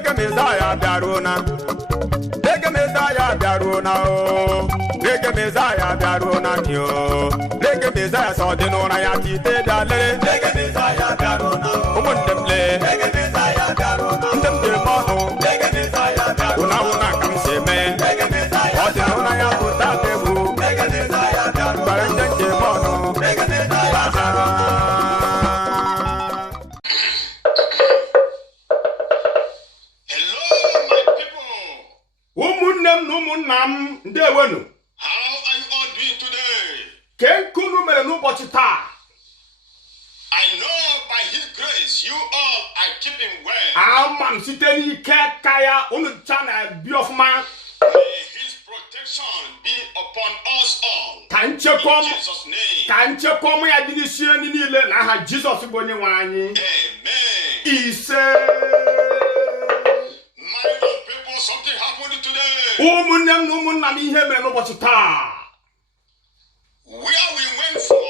Reggae Messiah Biaruna. Reggae Messiah Biaruna. Reggae Messiah Biaruna. Reggae Messiah Sodinona Yatite Dale. Reggae Messiah Biaruna. Umundemle. Reggae Messiah Biaruna. Umundemle. Reggae Messiah Biaruna. Una come se me. Reggae Messiah. Odinona Yakuta Tebu. Reggae Messiah Biaruna. Barangente Mono. Reggae Messiah Biaruna. Nam ndewenu. How are you all doing today? Kenkunu mere n'ụbọchị taa. I know by his grace you all are keeping well. Amam site n'ike ka ya unu chana bi ọfụma. May his protection be upon us all. Ka nchekwom. In Jesus' name. Ka nchekwom ya dị n'isi anyị niile n'aha Jizọs bụ onye nwe anyị. Amen. Ise. Something happened today. Ụmụnne m ụmụnna m ihe mere n'ụbọchị taa. Where we went for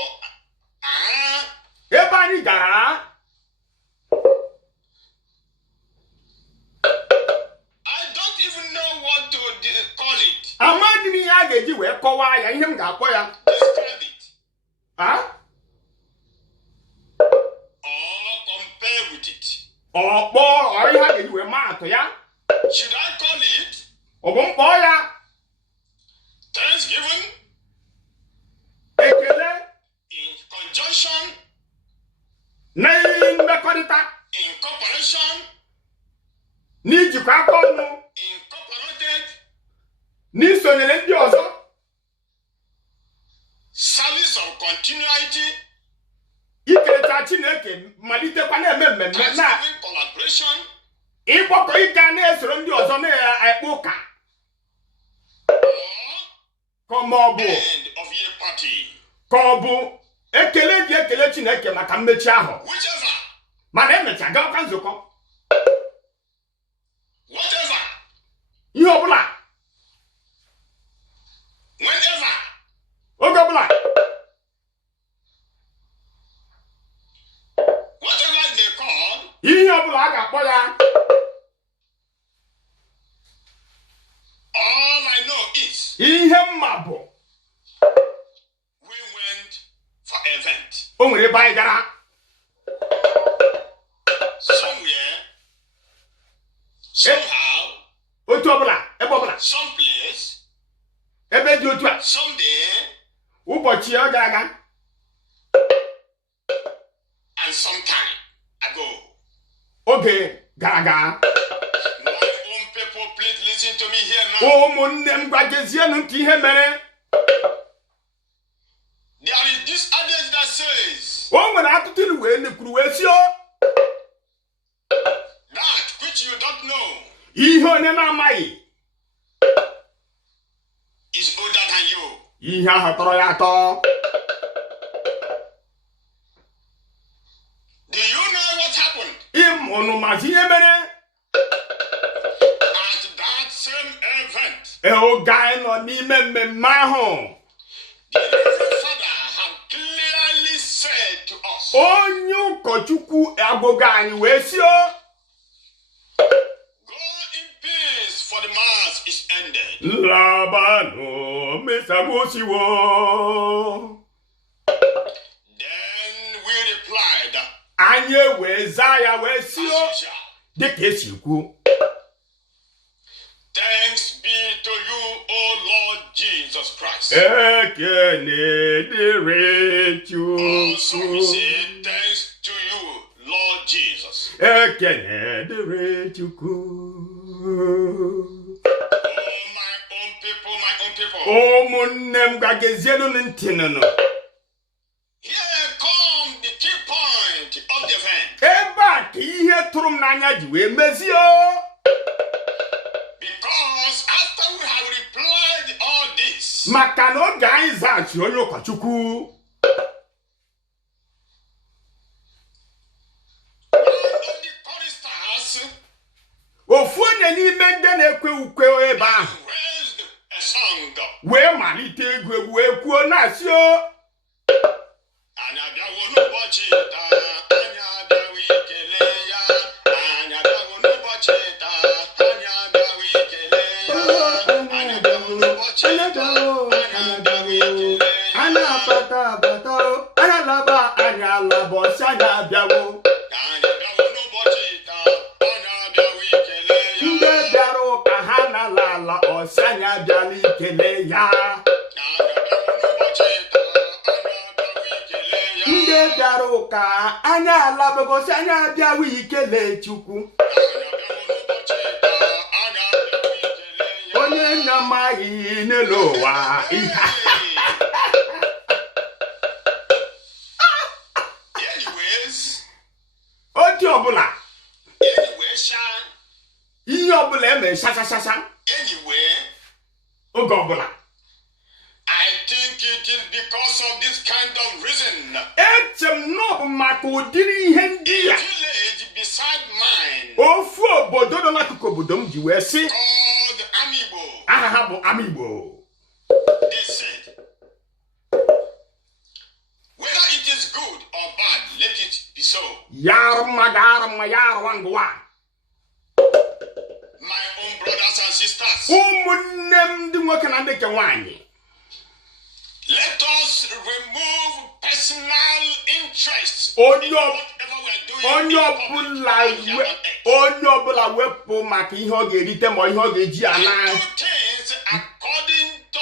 ebe anyị gara. I don't even know what to call it. Amadị m ihe a ga-eji wee kọwaa ya ihe m ga-akpọ ya. Describe it. Or compare with it. Ọkpọ ihe a ga-eji wee maa atụ ya. Should I call it? Obonkpoya. Thanksgiving. Ekele. In conjunction. Mmekọrịta. In cooperation. N'ijikọ aka ọnụ. Incorporated. N'isonyere ndị ọzọ. Service of continuity. Ikerịta Chineke malitekwa na-eme mmemme na collaboration. Ịkpọkọ ịga na-esoro ndị ọzọ na-ekpe ụka. Ka ọ bụ ka ọ bụ ekele dị ekele Chineke maka mmechi ahụ. Mana emecha gawakwa nzukọ. Ihe ọbụla. Oge ọbụla. Ihe ọbụla a ga-akpọ ya. All I know is ihe mma bụ we went for event. O nwere ebe anyị gara. Somewhere, somehow, otu ọbụla, ebe ọbụla. someplace, ebe dị otu a. someday, ụbọchị ọ gara aga. and some time ago. Oge gara aga. Please listen to me here now. Ụmụnne m gwajezienụ ntị ihe mere. There is this adage that says. O nwere atụtụ ilu wee nekwuru wee sio. That which you don't know. Ihe onye na-amaghị. Is older than you. Ihe ahụ tọrọ ya atọ. Do you know what happened? Ịmụnụ mazi ihe mere. Oge anyị nọ n'ime mmemme ahụ. The Reverend Father have clearly said to us. Onye ụkọchukwu agụgụ anyị wee sio. Go in peace for the mass is ended. Labanụ mesagosiwo. Then we replied. Anyị wee zaa ya wee sio. Dịka esi kwu. Thanks be to you, O Lord Jesus Christ. Ekene dịrị Chukwu. Also we say thanks to you, Lord Jesus. Ekene dịrị Chukwu. Oh, my own people, my own people. Ụmụnne m gwagezienụ ntị nụnụ. Here come the key point of the event. Ebe a ka ihe tụrụ m n'anya ji wee mezie. Because after we have replied all this. Maka na oge anyị zaghachi onye ụkọchukwu. Ofu onye n'ime ndị na-ekwe ukwe ebe ahụ. Wee malite egwu egwu wee kwuo na-asị o. ikele ya. Nde bịara ụka anya alabegosi anya abịawa ikele Chukwu. Onye na-amaghị n'elu ụwa. Oti ọbụla. Ihe ọbụla eme shashashasha. Oge ọbụla. I think it is because of this kind of reason. Echem n'ọbụ maka ụdịrị ihe ndị ya. Village beside mine. Ofu obodo nọ n'akụkụ obodo m ji wee sị. Called Amibo. Aha ha bụ Amigbo. They said, whether it is good or bad, let it be so. Yarma garma yarwa ngwa. My own brothers and sisters. Ụmụnne m ndị nwoke na ndị nke nwaanyị. Let us remove personal interests in whatever we are doing. Onye ọbụla wepụ maka ihe ọ ga-erite ma ihe ọ ga-eji ana. Do things according to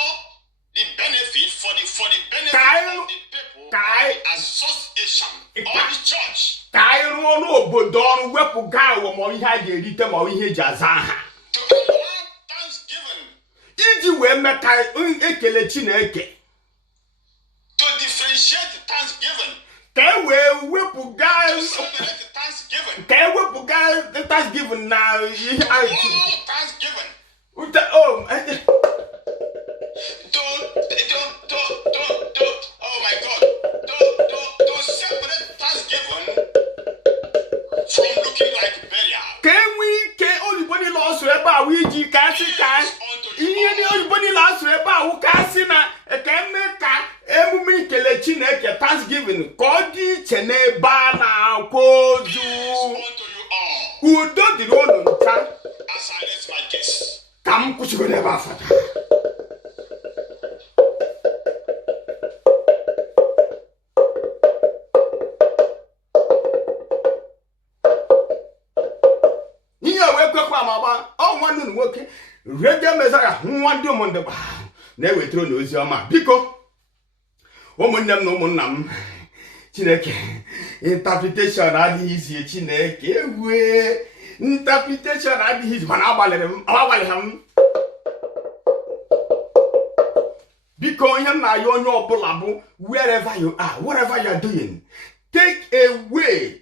the benefit for the benefit of the people, the association or the church. Ka anyị rụọ n'obodo ọrụ wepụ gaa ụwa ma ihe a ga-erite ma ihe eji aza aha. To allow thanksgiving. Iji wee mee ka ekele Chineke. To differentiate thanksgiving. Ka e wee wepụ gaa. To celebrate thanksgiving. Ka e wepụ gaa Thanksgiving na ihe anyị. Thanksgiving. Oh my God. To separate thanksgiving from looking like burial. Ka enwe ike oyibo niile ọsụ ebe a wee ji ka asị ka ihe ndị oyibo niile ọsụ ebe a wụ ka asị na ka eme ka emume ikele Chineke Thanksgiving ka ọ dị iche n'ebe a na-akwa ozu. Udo dịrị unu nta. As I raise my case. Ka m kwụsịgoro ebe a fada. Nwoke Reggae Messiah nwa ndị ụmụndị na-ewetara n'ozi ọma biko ụmụnne m na ụmụnna m Chineke interpretation adịghị izi Chineke ewe interpretation adịghị izi mana agbalịrị m biko ihe m na-ayọ onye ọbụla bụ wherever you are, whatever you are doing, take away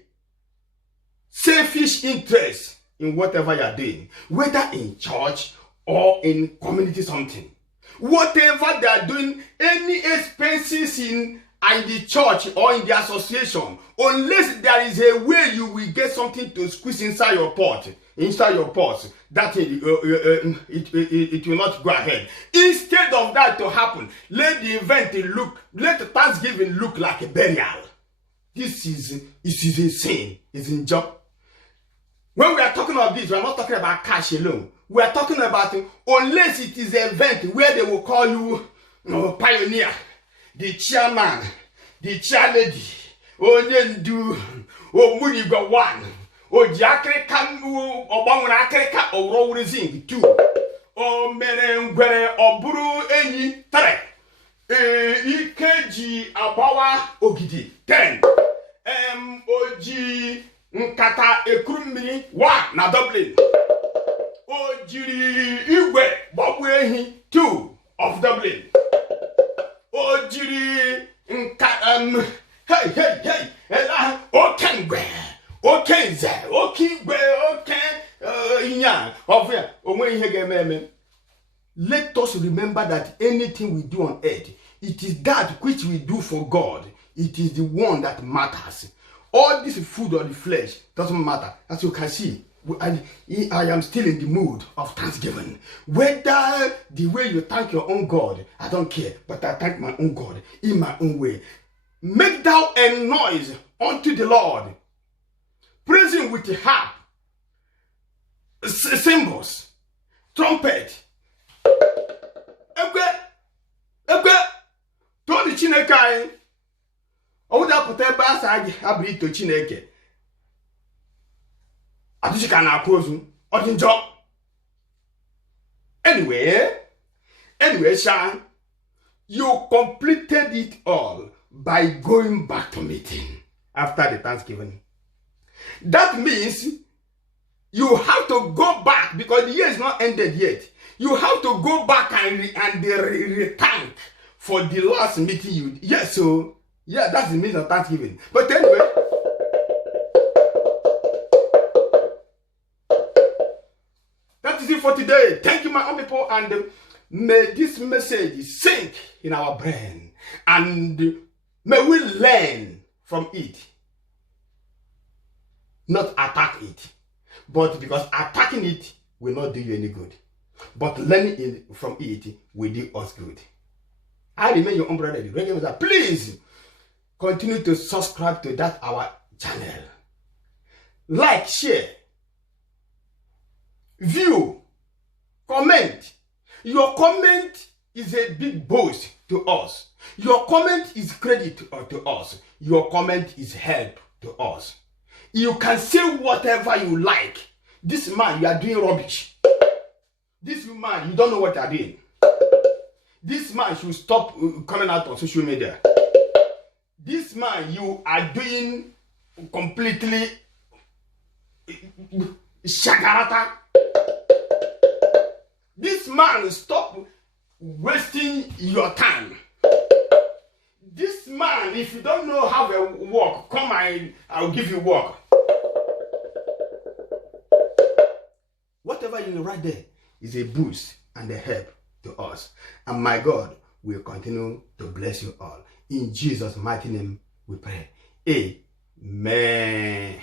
selfish interest in whatever you are doing, whether in church or in community something. Whatever they are doing, any expenses in the church or in the association, unless there is a way you will get something to squeeze inside your pot, that it will not go ahead. Instead of that to happen, let the event let the Thanksgiving look like a burial. This is a sin, it's in job. When we are talking about this, we are not talking about cash alone. We are talking about unless it is an event where they will call you pioneer, the chairman, the chairlady, Onyendu, Munigo one, Jakrika, Obangraka, or Rorizing two, O Merengwere, or Buru Eni, 3, EKG, Abawa, Ogidi, 10, MOG. Nkata ekrumiri wa na Dublin. Ojiri igwe gbagbu ehi 2 of Dublin. Ojiri hey okengwe okenze okigwe inya of ya onwe ihe ga-eme. Let us remember that anything we do on earth, it is that which we do for God. It is the one that matters. All this food or the flesh doesn't matter. As you can see, I am still in the mood of thanksgiving. Whether the way you thank your own God, I don't care, but I thank my own God in my own way. Make thou a noise unto the Lord. Praise him with the harp, cymbals, trumpet. Tony Chineke. Oda pụta ebe asa gị abụ ito Chineke. Adịchị ka na-akụ ozu, ọ dị njọ. Anyway, Anyway, Shan, you completed it all by going back to meeting after the Thanksgiving. That means you have to go back because the year is not ended yet. You have to go back and rethank for the last meeting you did. Yeah, so, yeah, that's the meaning of Thanksgiving. But anyway, that is it for today. Thank you, my own people, and may this message sink in our brain, and may we learn from it. Not attack it, but because attacking it will not do you any good. But learning it from it will do us good. I remain your own brother, the Reggae Messiah. Please continue to subscribe to that our channel. Like, share, view, comment. Your comment is a big boost to us. Your comment is credit to us. Your comment is help to us. You can say whatever you like. This man, you are doing rubbish. This man, you don't know what you are doing. This man should stop coming out on social media. This man, you are doing completely shagarata. This man, stop wasting your time. This man, if you don't know how to work, come and I'll give you work. Whatever you write there is a boost and a help to us. And my God will continue to bless you all. In Jesus' mighty name we pray. Amen.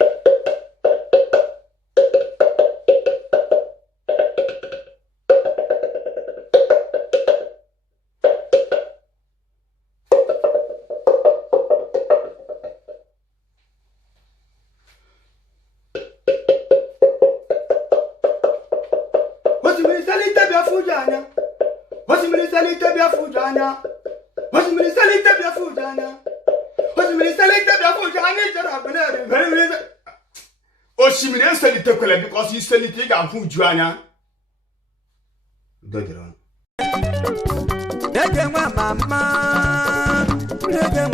Because you sell it and food Joanna. Reggae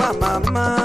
mama,